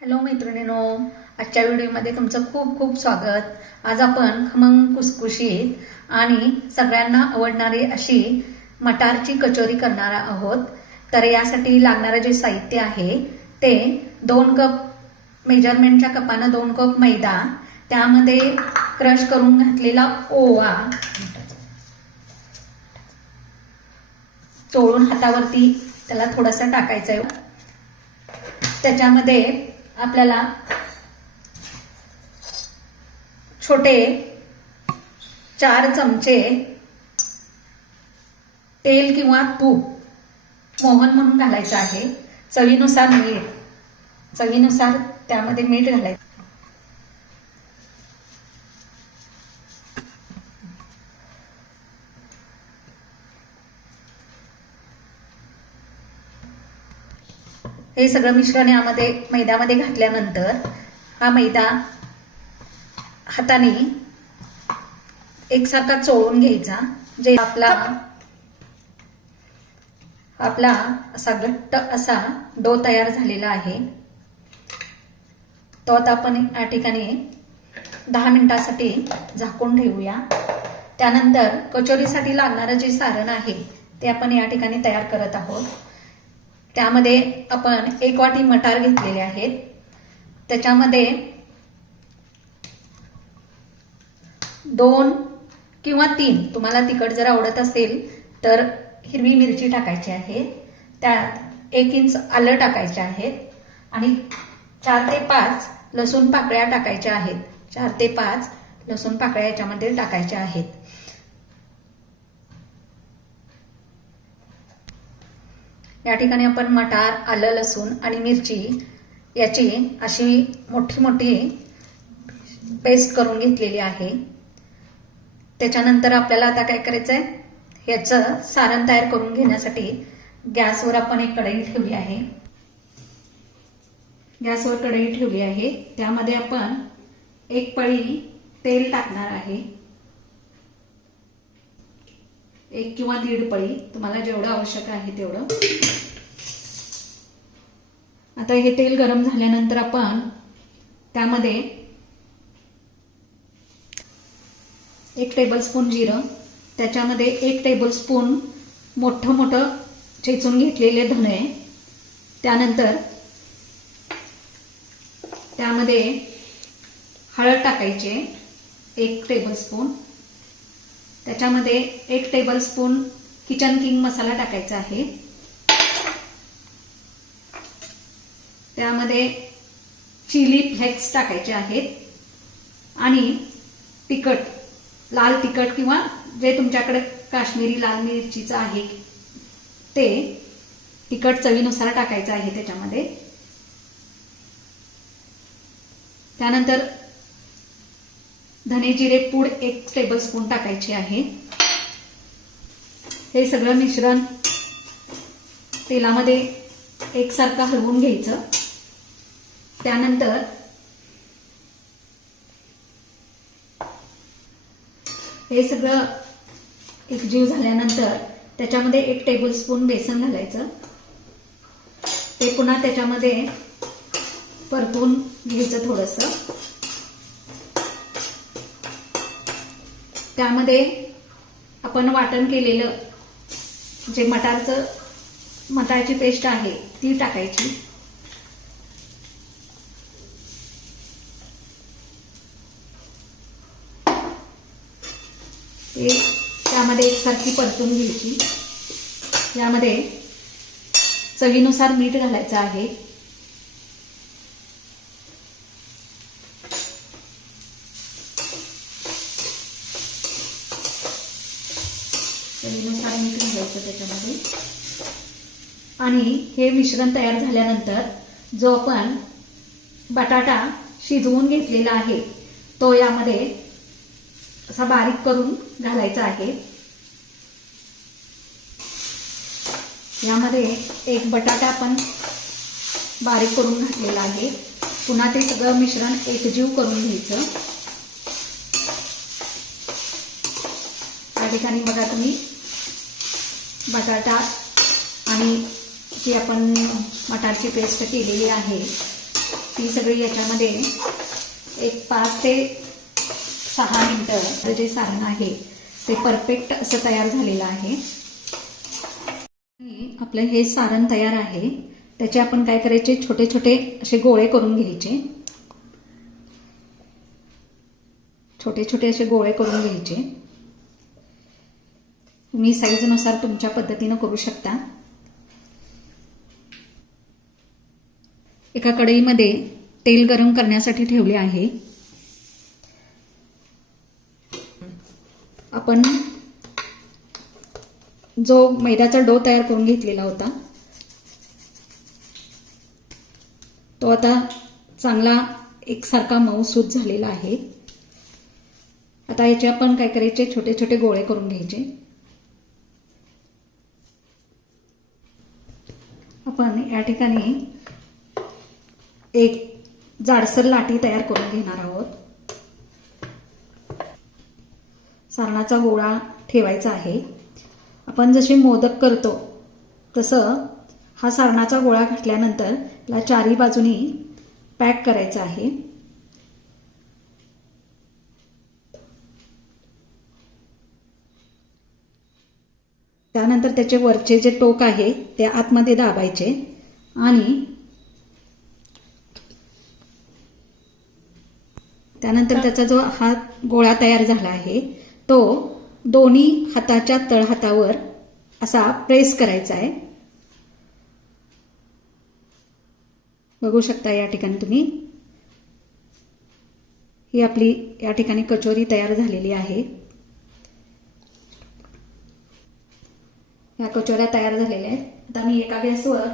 Hello मैत्रिणींनो, आजच्या व्हिडिओमध्ये तुमचं खूप खूप स्वागत। आज आपण खमंग कुसकुशीत आणि सगळ्यांना आवडणारी अशी मटारची कचोरी करणार आहोत। तर यासाठी लागणारे जे साहित्य आहे ते 2 कप मेजरमेंटच्या कपाने 2 कप मैदा, त्यामध्ये क्रश करून घातलेला ओवा, चोळून हातावरती त्याला थोडासा टाकायचा आहे। त्याच्यामध्ये आपल्याला छोटे 4 चमचे तेल किंवा तूप मोहन म्हणून घालायचं आहे। चवीनुसार मीठ, चवीनुसार त्यामध्ये मीठ घालायचं। हे सगळं मिश्रण यामध्ये मैद्यामध्ये घातल्यानंतर हा मैदा हाताने एकसारखा चोळून घ्यायचा। जे आपला असा घट्ट असा डो तयार झालेला आहे, तो आता आपण या ठिकाणी 10 मिनिटांसाठी झाकून ठेवूया। त्यानंतर कचोरीसाठी लागणारे जे सारण आहे ते आपण या ठिकाणी तयार करत आहोत। त्यामध्ये आपण 1 वाटी मटार घेतलेले आहेत। त्याच्यामध्ये 2 किंवा 3 तुम्हाला तिखट जर आवडत असेल तर हिरवी मिरची टाकायची आहे। त्यात 1 इंच आलं टाकायचे आहे आणि 4 ते 5 लसूण पाकळ्या टाकायच्या आहेत। 4 ते 5 लसूण पाकळ्या याच्यामध्ये टाकायच्या आहेत। या ठिकाणी आपण मटार, आलं, लसूण आणि मिरची याची अशी मोठी मोठी पेस्ट करून घेतलेली आहे। त्याच्यानंतर आपल्याला आता काय करायचं आहे, याचं सारण तयार करून घेण्यासाठी गॅसवर आपण एक कढई ठेवली आहे। गॅसवर कढई ठेवली आहे, त्यामध्ये आपण 1 पळी तेल टाकणार आहे। 1 किंवा 1.5 पळी, तुम्हाला जेवढं आवश्यक आहे तेवढं। आता हे तेल गरम झाल्यानंतर आपण त्यामध्ये 1 टेबलस्पून जिरं, त्याच्यामध्ये 1 टेबलस्पून मोठं मोठं चेचून घेतलेले धणे, त्यानंतर त्यामध्ये हळद टाकायचे 1 टेबलस्पून, त्याच्यामध्ये 1 टेबलस्पून किचन किंग मसाला टाकायचा आहे। त्यामध्ये चिली फ्लेक्स टाकायचे आहेत आणि तिखट, लाल तिखट किंवा जे तुमच्याकडे काश्मीरी लाल मिरचीचं आहे ते तिखट चवीनुसार टाकायचं आहे त्याच्यामध्ये। त्यानंतर धने जिरे पूड 1 टेबलस्पून टाकायची आहे। हे सगळं मिश्रण तेलामध्ये एकसारखं हलवून घ्यायचं। त्यानंतर हे सगळं एकजीव झाल्यानंतर त्याच्यामध्ये 1 टेबलस्पून बेसन घालायचं। ते पुन्हा त्याच्यामध्ये परतून घ्यायचं थोडंसं। त्यामध्ये आपण वाटण केलेलं जे मटारची पेस्ट आहे ती टाकायची। ते त्यामध्ये एकसारखी परतून घ्यायची। यामध्ये चवीनुसार मीठ घालायचं आहे। चवीनुसार मीठ घालायचं त्याच्यामध्ये। आणि हे मिश्रण तयार झाल्यानंतर जो आपण बटाटा शिजवून घेतलेला आहे तो यामध्ये असा बारीक करून घालायचा आहे। यामध्ये 1 बटाटा आपण बारीक करून घातलेला आहे। पुन्हा ते सगळं मिश्रण एकजीव करून घ्यायचं। या ठिकाणी बघा तुम्ही बटाटा आणि जी आपण मटारची पेस्ट केलेली आहे ती सगळी याच्यामध्ये एक 5 ते 6 मिनिटं जे सारण आहे ते परफेक्ट असं तयार झालेलं आहे. आपलं हे सारण तयार आहे. त्याचे आपण काय करायचे, छोटे छोटे असे गोळे करून घ्यायचे. छोटे छोटे असे गोळे करून घ्यायचे. तुम्ही साईजनुसार तुमच्या पद्धतीनं करू शकता. एका कढईमध्ये तेल गरम करण्यासाठी ठेवले आहे. आपण जो मैद्याचा डो तयार करून घेतलेला होता तो आता चांगला एकसारखा मऊसूत झालेला आहे. आता याचे आपण काय करायचे, छोटे छोटे गोळे करून घ्यायचे. आपण या ठिकाणी एक जाडसर लाटी तयार करून घेणार आहोत. सारणाचा गोळा ठेवायचा आहे. आपण जसे मोदक करतो तसं हा सारणाचा गोळा घातल्यानंतर त्याला चारी बाजूनी पॅक करायचा आहे. त्यानंतर त्याचे वरचे जे टोक आहे ते आतमध्ये दाबायचे आणि त्यानंतर त्याचा जो हा गोळा तयार झाला आहे तो दोन्ही हाताच्या तळहातावर असा प्रेस करायचा आहे. बघू शकता या ठिकाणी तुम्ही. ही आपली या ठिकाणी कचोरी तयार झालेली आहे. या कचोऱ्या तयार झालेल्या आहेत. आता मी एका गॅसवर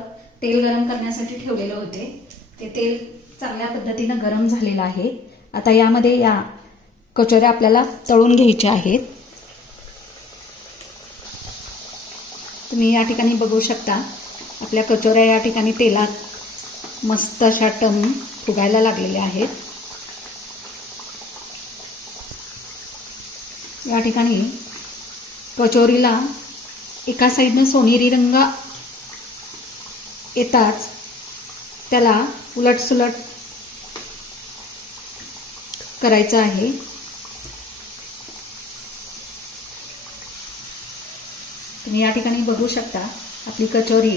तेल गरम करण्यासाठी ठेवलेले होते. ते तेल चांगल्या पद्धतीनं गरम झालेलं आहे. आता यामध्ये या कचोऱ्या आपल्याला तळून घ्यायच्या आहेत. तुम्ही या ठिकाणी बघू शकता आपल्या कचोऱ्या या ठिकाणी तेलात मस्त अशा टम फुगायला लागलेल्या आहेत. या ठिकाणी कचोरीला एका साईडनं सोनेरी रंग येताच त्याला उलटसुलट करायचं आहे. तुम्ही या ठिकाणी बघू शकता आपली कचोरी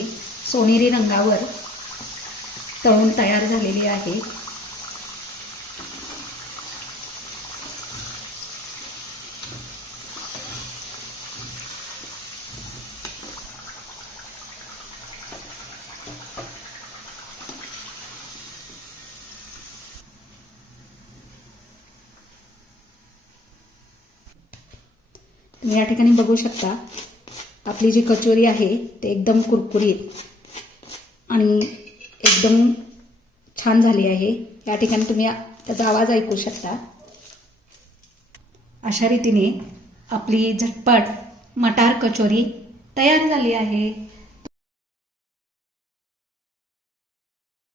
सोनेरी रंगावर तळून तयार झालेली आहे. तुम्ही या ठिकाणी बघू शकता आपली जी कचोरी आहे ते एकदम कुरकुरीत आणि एकदम छान झाली आहे. या ठिकाणी तुम्ही त्याचा आवाज ऐकू शकता. अशा रीतीने आपली झटपट मटार कचोरी तयार झाली आहे.